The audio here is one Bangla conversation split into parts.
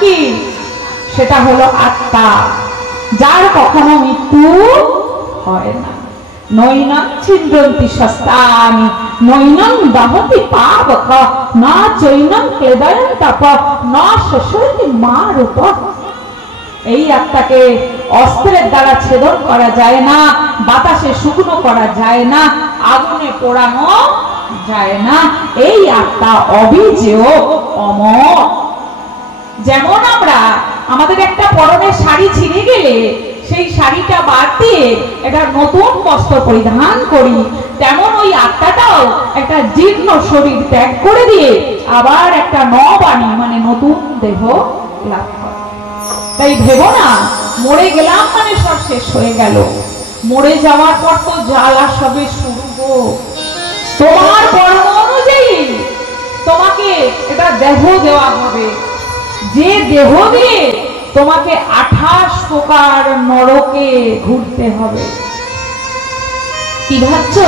কি? সেটা হলো আত্মা, যার কখনো মৃত্যু হয় না। নৈনং ছিন্দ্রন্তি শস্তানি নৈনং দহতি পাবক না চৈনং ক্লেদয়ন্তপ না শোষয়তি মারূপ। এই আত্মাকে অস্ত্রের দ্বারা ছেদন করা যায় না, বাতাসে শুকনো করা যায় না, আগুনে পোড়ানো যায় না। এই আত্মা অবিজেয়, অমর। যেমন আমরা আমাদের একটা পরনের শাড়ি ছিঁড়ে গেলে সেই শাড়িটা বাদ দিয়ে একটা নতুন বস্ত্র পরিধান করি, তেমন ওই আত্মাটাও একটা জীর্ণ শরীর ত্যাগ করে দিয়ে আবার একটা নবাণী মানে নতুন দেহ লাভ করে। তাই ভেবো না মরে গেলাম মানে সব শেষ হয়ে গেল। মরে যাওয়ার পর তো জ্বালা সবে শুরু গো। তোমার কর্ম অনুযায়ী তোমাকে এটা দেহ দেওয়া হবে, যে দেহ দিয়ে তোমাকে 28 প্রকার নরকে ঘুরতে হবে। কি ভাবছো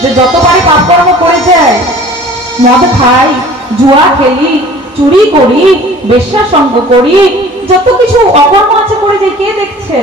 যে যতবারই পাপ কর্ম করে যায়, মদ খাই, জুয়া খেলি, চুরি করি, বেশ্যা সঙ্গ করি, যত কিছু অকর্ম আছে করে যাই, কে দেখছে?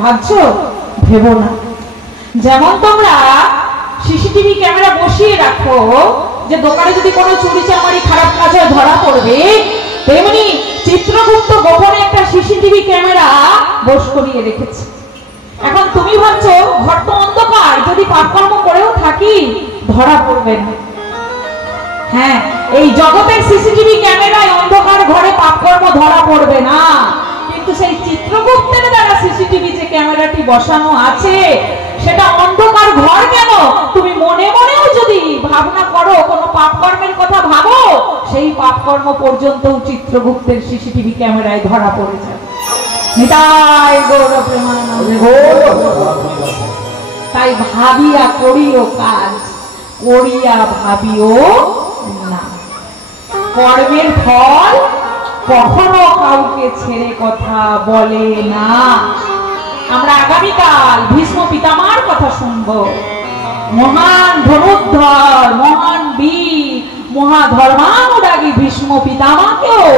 ভাবছো? ভেবো না। যেমন তোমরা সিসিটিভি ক্যামেরা বসিয়ে রাখো যে দোকানে যদি কোনো চুরি চামারি খারাপ কাজ হয় ধরা পড়বে, তেমনি চিত্রগুপ্ত গোপনে একটা সিসিটিভি ক্যামেরা বস করিয়ে রেখেছে। এখন তুমি ভাবছো ঘর তো অন্ধকার, যদি পাপকর্ম করেও থাকি ধরা পড়বে না। হ্যাঁ, এই জগতের সিসিটিভি ক্যামেরায় অন্ধকার ঘরে পাপকর্ম ধরা পড়বে না, কিন্তু সেই চিত্রগুপ্তের দ্বারা সিসিটিভি যে ক্যামেরাটি বসানো আছে সেটা অন্ধকার ঘর কেন, তুমি মনে মনেও যদি ভাবনা করো, কোনো পাপকর্মের কথা ভাবো, সেই পাপকর্ম পর্যন্ত চিত্রগুপ্তের সিসিটিভি ক্যামেরায় ধরা পড়ে যায়। নিতাই গৌর প্রেমানন্দ। তাই ভাবিয়া করিও কাজ, করিয়া ভাবিও না। কর্মের ফল কখনো কাউকে ছেড়ে কথা বলে না। আমরা আগামীকাল ভীষ্ম পিতামার কথা শুনবো। মহান ধনুর্ধর, মহান বীর, মহাধর্মানুরাগী ভীষ্ম পিতামাকেও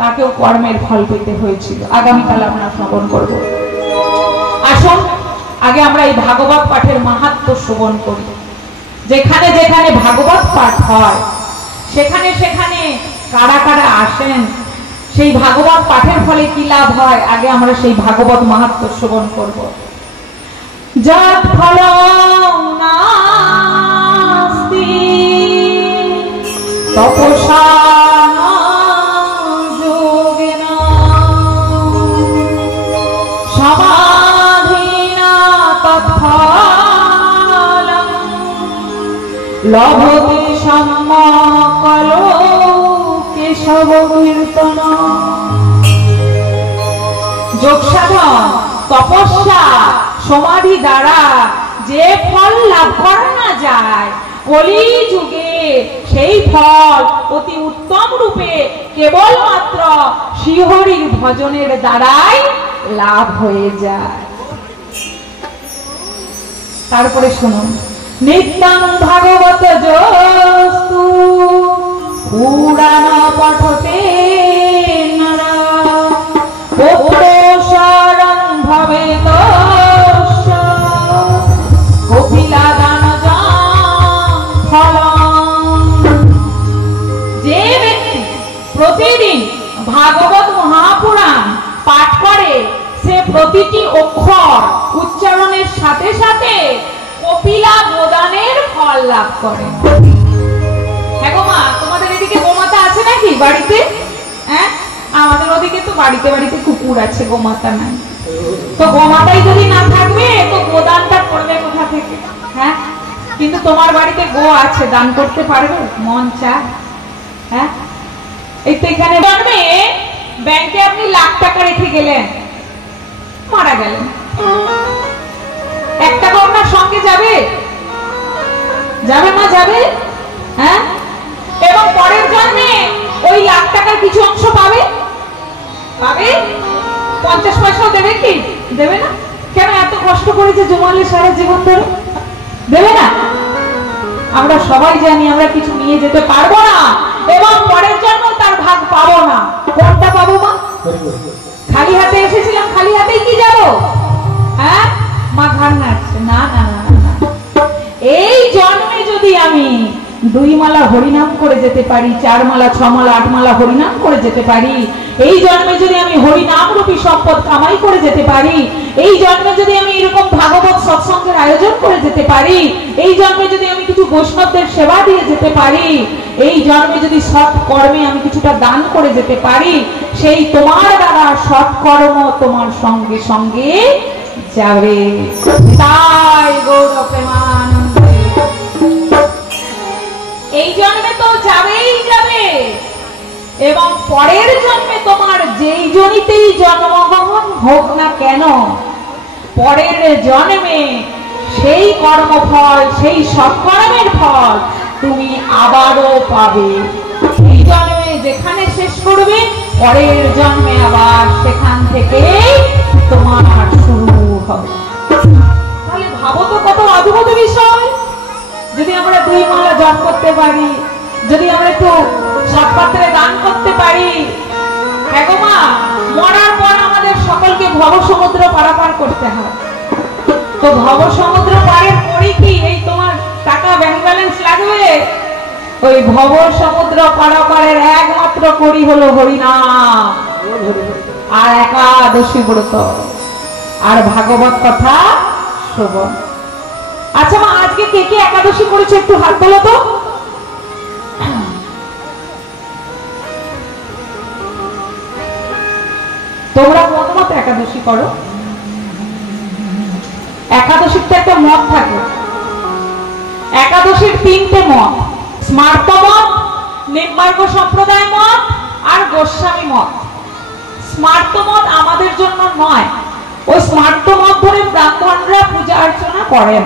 তাকেও কর্মের ফল পেতে হয়েছিল। আগামীকাল আমরা শ্রবণ করব। আসুন আগে আমরা এই ভাগবত পাঠের মাহাত্ম্য শ্রবণ করি। যেখানে যেখানে ভাগবত পাঠ হয় সেখানে সেখানে কারা কারা আসেন, সেই ভাগবত পাঠের ফলে কি লাভ হয়, আগে আমরা সেই ভাগবত মাহাত্ম্য শ্রবণ করব। যৎ ফলং নাস্তি তপসা যোগেনা সমাধিনা তৎফলং লভতে সম্যকলো কেশব কীর্তন। যোগ সাধন, তপস্যা, সমাধি দ্বারা যে ফল লাভ করা না যায়, কলি যুগে সেই ফল অতি উত্তম রূপে কেবলমাত্র শ্রীহরির ভজনের দ্বারাই লাভ হয়ে যায়। তারপরে শুনুন, নিত্যং ভাগবত যস্তু পুরাণ পঠতে নরা পুত্রশরং ভবেত কপিলাদানজং ফলং। যে ব্যক্তি প্রতিদিন ভাগবত মহাপুরাণ পাঠ করে সে প্রতিটি অক্ষর উচ্চারণের সাথে সাথে কপিলা গোদানের ফল লাভ করে। হ্যাঁ গো মা, তোমাদের এদিকে গোমাতা আছে নাকি বাড়িতে? হ্যাঁ, আমাদের ওদিকে তো বাড়িতে বাড়িতে কুকুর আছে, গোমাতা নাই। তো গোমাতাই যদি না থাকবে তো গোদানটা করবে কোথা থেকে? হ্যাঁ, কিন্তু তোমার বাড়িতে গো আছে, দান করতে পারবে, মন চায়। হ্যাঁ, এই তো এখানে জন্মে ব্যাংকে আপনি লাখ টাকা রেখে গেলেন, মারা গেলেন, 1 টাকা আপনার সঙ্গে যাবে? যাবে মা, যাবে? হ্যাঁ, এবং পরের জন্মে ওই লাখ টাকার কিছু অংশ পাবে? পাবে। 50 পয়সাও দেবে কি? দেবে না। কেন? এত কষ্ট করেছে জমালে সারা জীবন ধরে, দেবে না? আমরা সবাই জানি আমরা কিছু নিয়ে যেতে পারবো না এবং পরের জন্ম তার ভাগ পাবো খালি হাতে এসেছিলাম, খালি হাতেই কি যাবো? হ্যাঁ, মা ঘাড় নাড়ছে। না না না না, এই জন্মে যদি আমি 2 মালা হরিনাম করে যেতে পারি, 4 মালা 6 মালা 8 মালা হরিনাম করে যেতে পারি, এই জন্মে যদি আমি হরিনাম রূপী সম্পদ কামাই করে যেতে পারি, এই জন্মে যদি আমি এরকম ভাগবত সৎসঙ্গের আয়োজন করে যেতে পারি, এই জন্মে যদি আমি কিছু বৈষ্ণবদের সেবা দিয়ে যেতে পারি, এই জন্মে যদি সৎ কর্মে আমি কিছুটা দান করে যেতে পারি, সেই তোমার দ্বারা সৎ কর্ম তোমার সঙ্গে সঙ্গে যাবে। তাই গৌর প্রেমানন্দে এই জন্মে তো যাবেই যাবে, এবং পরের জন্মে তোমার যেই জনিতেই জন্মগ্রহণ হোক না কেন, পরের জন্মে সেই কর্মফল, সেই সৎকর্মের ফল তুমি আবারও পাবে। এই জন্মে যেখানে শেষ করবে, পরের জন্মে আবার সেখান থেকে তোমার শুরু হবে। তাহলে ভাবো তো কত অদ্ভুত বিষয়। যদি আমরা 2 মালা জপ করতে পারি, যদি আমরা একটু সৎপাত্রে দান করতে পারি, হ্যাঁ গো মা, মরার পর আমাদের সকলকে ভব সমুদ্র পারাপার করতে হয়। তো ভব সমুদ্র পারের পরে কি এই তোমার টাকা ব্যাংক ব্যালেন্স লাগবে? ওই ভব সমুদ্র পারাপারের একমাত্র করি হলো হরিনাম আর একাদশী ব্রত আর ভাগবত কথা শ্রবণ। আচ্ছা মা, আজকে কে কে একাদশী করেছে একটু হাত তোলো তো। তোমরা মত মত একাদশী করো। একাদশীর তো একটা মত থাকে। একাদশীর 3টে মত, স্মার্ত মত, নির্মার্গ সম্প্রদায় মত আর গোস্বামী মত। স্মার্ত মত আমাদের জন্য নয়, ওই স্মার্ত মত ধরে ব্রাহ্মণরা পূজা অর্চনা করেন।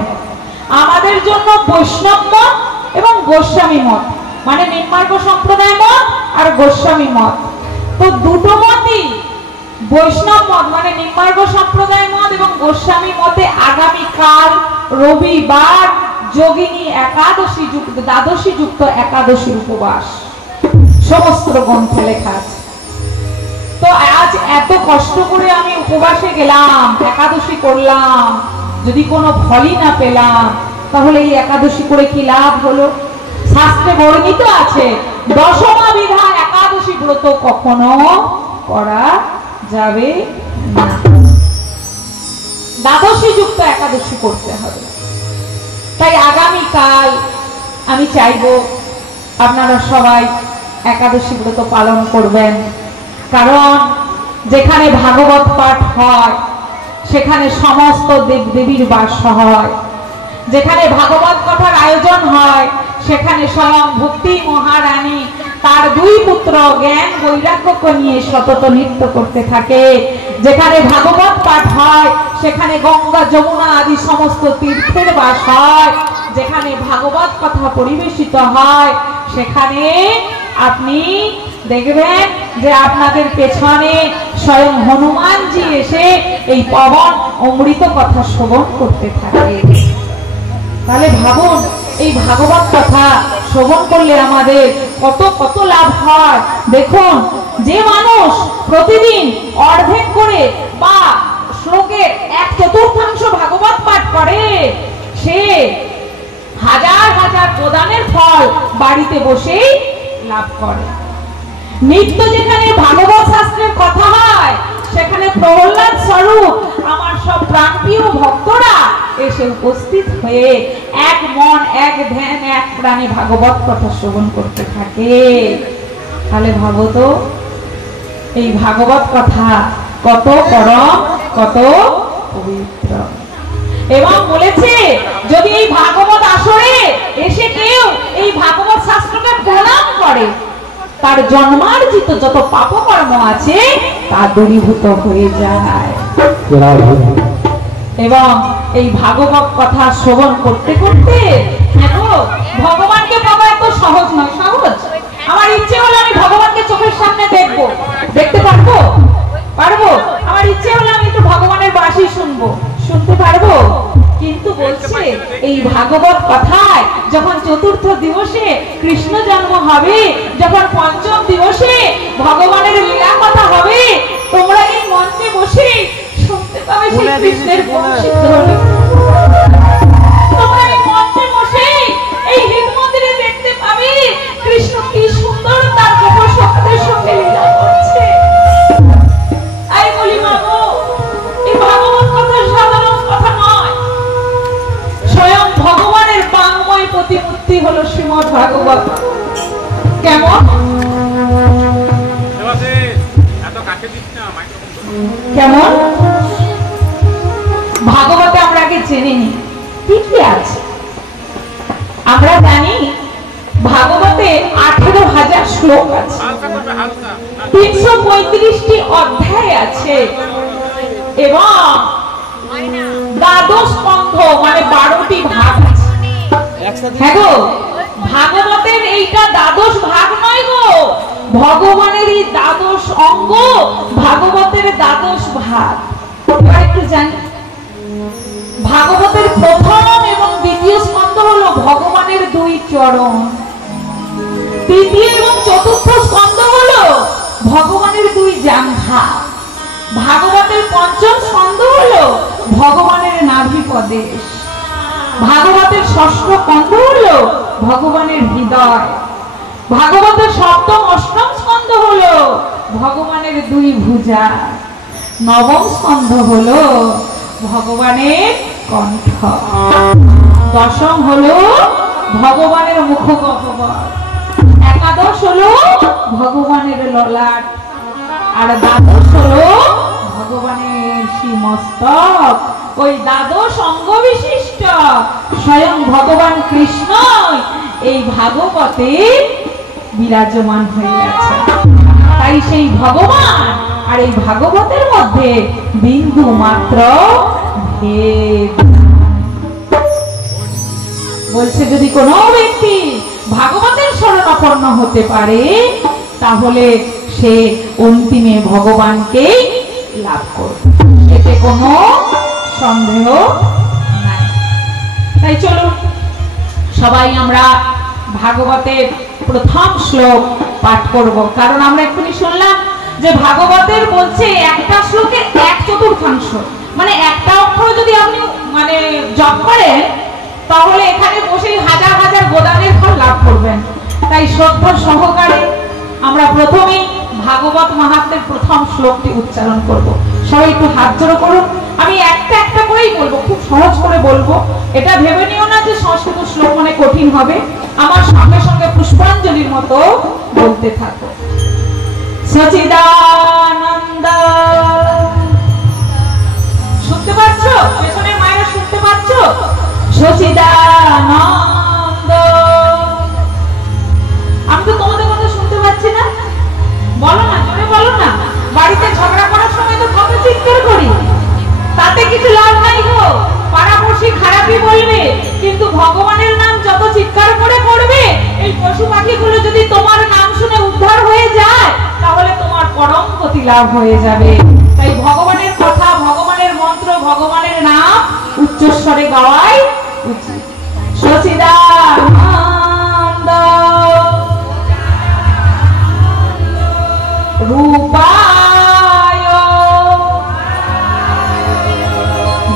আমাদের জন্য বৈষ্ণব মত এবং গোস্বামী মত, মানে নির্মার্গ সম্প্রদায় মত আর গোস্বামী মত। তো দুটো মতই, বৈষ্ণব মত মানে নির্মার্গ সম্প্রদায় মত এবং গোস্বামী মতে আগামীকাল রবিবার যোগিনী একাদশী যুক্ত, দ্বাদশী যুক্ত একাদশীর উপবাস সমস্ত গ্রন্থে লেখা আছে। তো আজ এত কষ্ট করে আমি উপবাসে গেলাম, একাদশী করলাম, যদি কোনো ফলই না পেলাম, তাহলে এই একাদশী করে কি লাভ হলো? শাস্ত্রে বর্ণিত আছে, দশমা বিধা একাদশী ব্রত কখনো করা যাবে না, দ্বাদশী যুক্ত একাদশী করতে হবে। তাই আগামীকাল আমি চাইবো আপনারা সবাই একাদশী ব্রত পালন করবেন, কারণ যেখানে ভাগবত পাঠ হয় সেখানে সমস্ত দেবদেবীর বাস হয়, যেখানে ভাগবত কথার আয়োজন হয় সেখানে স্বয়ং ভক্তি মহারানী তার 2 পুত্র জ্ঞান বৈরাগ্যকে নিয়ে সতত নৃত্য করতে থাকে। যেখানে ভাগবত পাঠ হয় সেখানে গঙ্গা যমুনা আদি সমস্ত তীর্থের বাস হয়। যেখানে ভাগবত কথা পরিবেশিত হয় সেখানে আপনি দেখবেন যে আপনাদের পেছনে স্বয়ং হনুমানজি এসে এই পবন অমৃত কথা শ্রবণ করতে থাকে। তাহলে ভাবুন, এই ভাগবত কথা শ্রবণ করলে আমাদের কত কত লাভ হয়। দেখুন, যে মানুষ প্রতিদিন অর্ধেক করে বা শ্লোকের 1/4 ভাগবত পাঠ করে, সে হাজার হাজার প্রদানের ফল বাড়িতে বসেই লাভ করে। নিত্য যেখানে ভাগবত শাস্ত্রের কথা হয় সেখানে প্রহ্লাদ স্বরূপ আমার সব প্রাণপ্রিয় ভক্তরা এসে উপস্থিত হয়ে এক মন এক ধ্যান এক প্রাণে ভাগবত কথা শ্রবণ করতে থাকে। তাহলে ভাবো তো, এই ভাগবত কথা কত পরম, কত পবিত্র। এবং বলেছে, যদি এই ভাগবত আসরে এসে কেউ এই ভাগবত শাস্ত্রকে প্রণাম করে, তার জন্মার্জিত যত পাপকর্ম আছে তা দূরীভূত হয়ে যায়। এবং এই ভাগবত কথা শ্রবণ করতে করতে ভগবানকে পাওয়া এত সহজ নয়। সহজ? আমার ইচ্ছে হলো আমি ভগবানকে চোখের সামনে দেখবো, দেখতে পারবো? পারবো। আমার ইচ্ছে হলো আমি একটু ভগবানের বাঁশি শুনবো, শুনতে পারবো? কিন্তু বলছে এই ভাগবত কথায় যখন 4র্থ দিবসে কৃষ্ণ জন্ম হবে, যখন 5ম দিবসে ভগবানের লীলা কথা হবে, তো কেমন ভাগবতে আমরা আগে জেনে নিই কি কি আছে। আমরা জানি ভাগবতে 18,000 শ্লোক আছে, 335টি অধ্যায় আছে এবং দ্বাদশ স্কন্ধ মানে 12টি ভাগ আছে। হ্যাঁ গো, ভাগবতের এইটা দ্বাদশ ভাগ নয় গো, ভগবানের এই দ্বাদশ অঙ্গ, ভাগবতের দ্বাদশ ভাগ। এবার একটু জানি ভাগবতের প্রথম এবং দ্বিতীয় স্কন্ধ হলো ভগবানের 2 চরণ, তৃতীয় এবং চতুর্থ স্কন্ধ হলো ভগবানের 2 জাঙ্ঘা, ভাগবতের পঞ্চম স্কন্ধ হলো ভগবানের নাভি প্রদেশ, ভাগবতের ষষ্ঠ স্কন্ধ হলো ভগবানের হৃদয়, ভাগবতের সপ্তম অষ্টম স্কন্ধ হলো ভগবানের 2 ভুজা, নবম স্কন্ধ হলো ভগবানের কণ্ঠ, দশম হলো ভগবানের মুখগহ্বর, একাদশ হলো ভগবানের ললাট, আর দ্বাদশ হলো ভগবানের শ্রীমস্তক। ওই দ্বাদশ অঙ্গ বিশিষ্ট স্বয়ং ভগবান কৃষ্ণ এই ভাগবতে বিরাজমান হয়ে আছে। তাই সেই ভগবান আর এই ভাগবতের মধ্যে বিন্দু মাত্র ভেদ। বলছে যদি কোনো ব্যক্তি ভাগবতের শরণাপন্ন হতে পারে তাহলে সে অন্তিমে ভগবানকে লাভ করবে, এতে কোনো সন্দেহ নাই। তাই চলুন সবাই আমরা ভাগবতের প্রথম শ্লোক পাঠ করব, কারণ আমরা এক্ষুনি শুনলাম যে ভাগবতের বলছে একটা শ্লোকের 1/4 মানে একটা অক্ষর যদি আপনি মানে জপ করেন তাহলে এখানে বসে হাজার হাজার গোদানের ফল লাভ করবেন। তাই শ্রদ্ধা সহকারে আমরা প্রথমেই ভাগবত মাহাত্ম্যের প্রথম শ্লোকটি উচ্চারণ করব। সবাই একটু হাত জোড়ো করুন, আমি একটা একটা করেই বলবো, খুব সহজ করে বলবো, এটা ভেবে নিও না যে সংস্কৃত শ্লোক মানে কঠিন হবে, আমার সঙ্গে সঙ্গে পুষ্পাঞ্জলির মতো বলতে থাকো। সচিদানন্দ, শুনতে পাচ্ছ? পেছনের মায়েরা শুনতে পাচ্ছ? সচিদানন্দ, আমি তো তোমাদের কথা শুনতে পাচ্ছি না, বলো না, জোরে বলো না। বাড়িতে ঝগড়া করার সময় তো কত চিৎকার করি, তাতে কিছু লাভ নাই গো, পাড়াপড়শি খারাপই বলবে, কিন্তু ভগবানের নাম যত চিৎকার করে করবে, এই পশু পাখিগুলো যদি তোমার নাম শুনে উদ্ধার হয়ে যায় তাহলে তোমার পরম গতি লাভ হয়ে যাবে। তাই ভগবানের কথা, ভগবানের মন্ত্র, ভগবানের নাম উচ্চস্বরে গাওয়াই উচিত। সচিদানন্দ রূপায়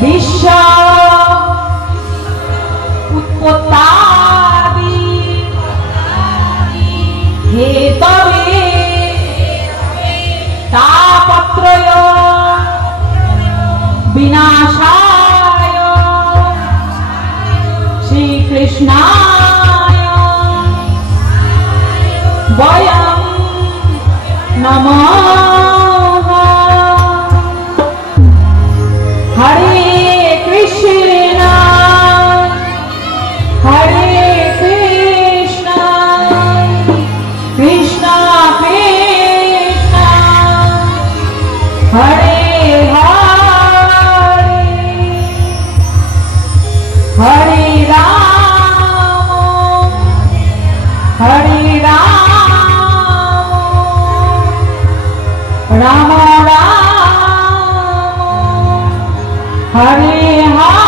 বিশ্ব উৎপত্তাদি হেতবে তাপত্রয় বিনাশায় শ্রীকৃষ্ণায় বয়ং নমঃ। হরে কৃষ্ণ হরে কৃষ্ণ কৃষ্ণ কৃষ্ণ হরে হরে হরে রাম হরে রাম রাম রাম হরে হরে।